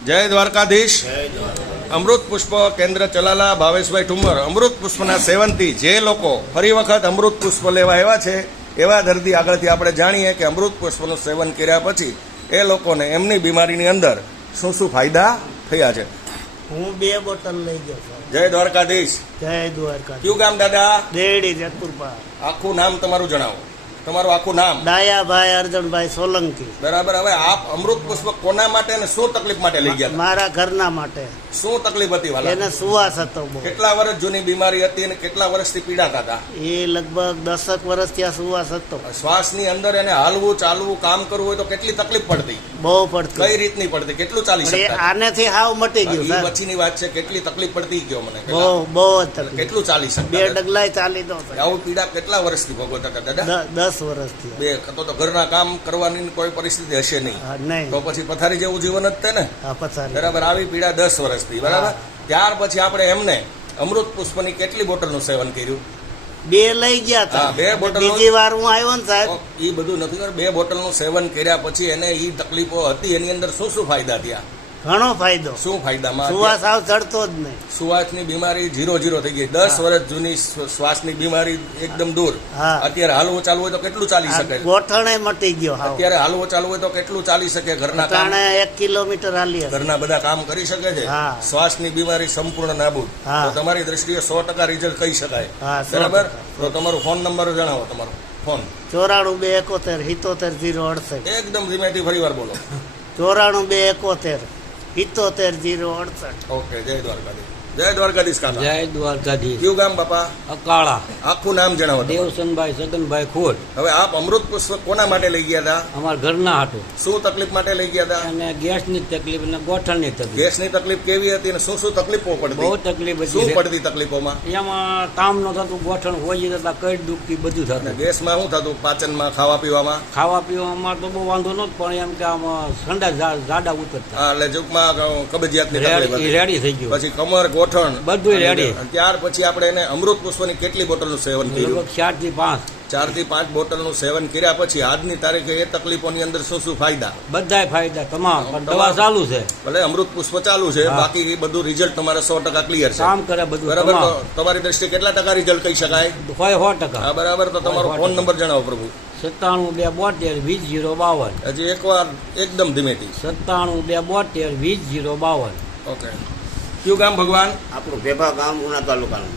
જય દ્વારકાધીશ. અમૃત પુષ્પ કેન્દ્ર ચલાલા ભાવેશભાઈ ઠુમર. અમૃત પુષ્પના સેવનથી જે લોકો ફરી વખત અમૃત પુષ્પ લેવા આવ્યા છે એવા દર્દી આગળથી આપણે જાણીએ કે અમૃત પુષ્પનું સેવન કર્યા પછી એ લોકોને એમની બીમારીની અંદર શું શું ફાયદા થયા છે. હું 2 બોટલ લઈ ગયો છું. જય દ્વારકાધીશ. જય દ્વારકા. કયું ગામ દાદા? દેડી જેતપુર. આખું નામ તમારું જણાવો. તમારું આખું નામ? ડાયાભાઈ અર્જણભાઈ સોલંકી. બરાબર. હવે આપ અમૃત પુષ્પ કોના માટે અને શું તકલીફ માટે લઈ ગયા? મારા ઘરના માટે. શું તકલીફ હતી વાલા? એને સુવાસ હતો બહુ. કેટલા વર્ષ જૂની બીમારી હતી અને કેટલા વર્ષથી પીડાતા હતા? એ લગભગ 10 વર્ષથી આ સુવાસ હતો. શ્વાસની અંદર એને હાલવું ચાલવું કામ કરવું હોય તો કેટલી તકલીફ પડતી? બહુ પડતી. કઈ રીતની પડતી? કેટલું ચાલી શકતા? આનેથી હાવ મટી ગયું એ સાહેબ. પછીની વાત છે. કેટલી તકલીફ પડતી ગયો મને? બહુ જ તકલીફ. કેટલું ચાલી શકતા? 2 ડગલાય ચાલી દો. આવું પીડા કેટલા વર્ષથી ભોગવતા હતા દાદા? 10 વર્ષથી. બે તો ઘરના કામ કરવાની કોઈ પરિસ્થિતિ હશે નહીં. નહીં તો પછી પથારી જેવું જીવન જ તે ને. પથારી. બરાબર. આવી પીડા 10 વર્ષથી. બરાબર. ત્યાર પછી આપણે એમને અમૃત પુષ્પની કેટલી બોટલનું સેવન કર્યું? 2 લઈ ગયા હતા. 2 બોટલ. બીજી વાર હું આવ્યો ને સાહેબ. એ બધું નથી. 2 બોટલનું સેવન કર્યા પછી એને એ તકલીફો હતી એની અંદર શું શું ફાયદા થયા? ઘણો ફાયદો. શું ફાયદામાં? સુવાસ આવ ચડતો જ નહીં. શ્વાસની બીમારી 0 થઈ ગઈ. 10 વર્ષ જૂની શ્વાસની બીમારી એકદમ દૂર. અત્યારે હાલવું ચાલવું હોય તો કેટલું ચાલી શકે? ગોઠણે મટી ગયો. અત્યારે હાલવું ચાલવું હોય તો કેટલું ચાલી શકે? ઘરના કામ 1 કિલોમીટર હાલી. ઘરના બધા કામ કરી શકે છે. શ્વાસની બીમારી સંપૂર્ણ નાબૂદ. તો તમારી દ્રષ્ટિએ 100% રિઝલ્ટ કહી શકાય. બરાબર. તો તમારો ફોન નંબર જણાવો. તમારો ફોન 94 271 77 068. એકદમ ધીમેથી ફરી વાર બોલો. 94 271 77 068. ઓકે. જય દ્વારકાધીશ. જય દ્વારકાધીશ કાકા. જય દ્વારકાધીશ. કયું ગામ બાપા? અકાળા. આખું નામ જણાવો. દેવસનભાઈ સગનભાઈ ખોડ. હવે આપ અમૃત પુષ્પ કોના માટે લઈ ગયા હતા? અમારા ઘરના હાટું. શું તકલીફ માટે લઈ ગયા હતા? અને ગેસની તકલીફ અને ગોઠણની તકલીફ. ગેસની તકલીફ કેવી હતી અને શું શું તકલીફો પડતી? બહુ તકલીફ હતી. શું પડતી તકલીફોમાં? એમાં કામ ન થતું, ગોઠણ હોય જતા, કઈ દુખતી, બધું થતું. ગેસમાં શું થતું? પાચનમાં, ખાવા પીવામાં? ખાવા પીવામાં તો બહુ વાંધો નતો, પણ એમ કે આમ ઠંડા જાડા ઉતરતા. એટલે ટૂંકમાં કબજિયાતની તકલીફ હતી. રેડી થઈ ગયું. પછી કમર, ગોઠણ બધું રેડી. ત્યાર પછી આપણે એને અમૃત પુષ્પની કેટલી બોટલનું સેવન કર્યું? લગભગ 4 થી 5 બોટલનું સેવન કર્યા પછી આજની તારીખે એ તકલીફોની અંદર શું શું ફાયદા? બધાય ફાયદા તમામ. પણ દવા ચાલુ છે. ભલે અમૃત પુષ્પ ચાલુ છે, બાકી એ બધું રિઝલ્ટ તમારે 100% ક્લિયર છે. કામ કરે બધું. બરાબર. તમારી દ્રષ્ટિએ કેટલા ટકા રિઝલ્ટ કહી શકાય? 100%. હા, બરાબર. તો તમારો ફોન નંબર જણાવો પ્રભુ. 97 272 20 52. હજી એકવાર એકદમ ધીમેથી. 97 272 20 52. ઓકે. કયું ગામ ભગવાન? આપણું ભેભા ગામ, ઉના તાલુકાનું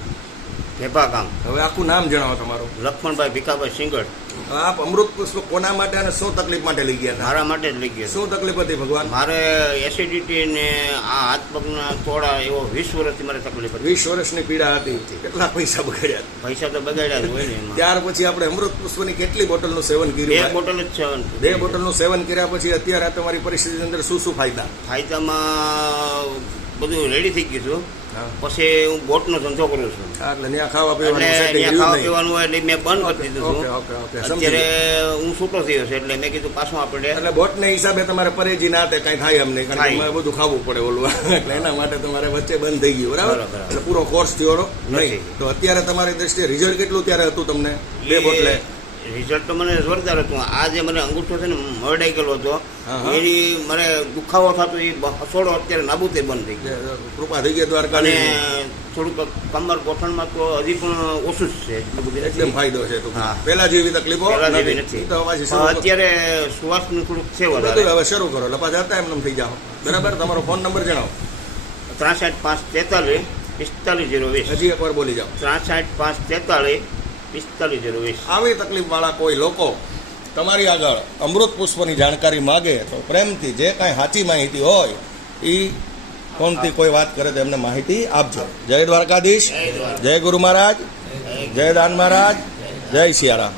ભેભા ગામ. હવે આખું નામ જણાવો તમારું. લક્ષ્મણભાઈ ભીખાભાઈ સિંગડ. આપ અમૃત પુષ્પ કોના માટે અને શું તકલીફ માટે લઈ ગયા હતા? મારા માટે જ લઈ ગયા. શું તકલીફ હતી ભગવાન? મારે એસિડિટી ને આ હાથ પગના તોડા એવો 20 વર્ષથી મારે તકલીફ હતી. 20 વર્ષની પીડા હતી. કેટલા પૈસા બગાડ્યા? પૈસા તો બગાડ્યા જ હોય ને એમાં. ત્યાર પછી આપણે અમૃત પુષ્પની કેટલી બોટલનું સેવન કર્યું? 2 બોટલ જ સેવન. 2 બોટલનું સેવન કર્યા પછી અત્યારે તમારી પરિસ્થિતિની અંદર શું શું ફાયદા? ફાયદામાં બધું રેડી થઈ ગયું છું. પછી હું બોટનો ધંધો કરું છું. એટલે ત્યાં ખાવા પીવાનું હોય એટલે મેં બંધ કરી દીધું છું. અત્યારે હું છૂટો થયો છે એટલે મેં કીધું પાછું આપણે એટલે બોટને હિસાબે તમારે પરેજી ના કઈ થાય એમ નહીં, કારણ કે બધું ખાવું પડે ઓલું, એટલે એના માટે તમારે વચ્ચે બંધ થઈ ગયું. બરાબર. એટલે પૂરો કોર્સ થયો નહીં. તો અત્યારે તમારી દ્રષ્ટિએ રિઝલ્ટ કેટલું ત્યારે હતું તમને 2 બોટલે? રિઝલ્ટ તો મને જોરદાર હતું. આ જે મને અંગૂઠો છે ને મરડાઈ ગયેલો હતો, એની મને દુખાવો થતો એ હસોડો અત્યારે નાબૂદ બંધ થઈ ગયો. કૃપા થઈ ગઈ દ્વારકા. અને થોડુંક કમર ગોઠણમાં તો હજી પણ ઓછું જ છે. એકદમ ફાયદો છે. પેલા જેવી તકલીફો નથી. અત્યારે શ્વાસનું થોડુંક છે વધારે. હવે શરૂ કરો. લપા જતા એમ થઈ જાઓ. બરાબર. તમારો ફોન નંબર જણાવો. 63 543 45 020. હજી એકવાર બોલી જાઓ. 63 543 45 020. આવી તકલીફ વાળા કોઈ લોકો તમારી આગળ અમૃત પુષ્પની જાણકારી માગે તો પ્રેમથી જે કાંઈ સાચી માહિતી હોય એ ફોનથી કોઈ વાત કરે તો એમને માહિતી આપજો. જય દ્વારકાધીશ. જય ગુરુ મહારાજ. જય દાન મહારાજ. જય સિયારામ.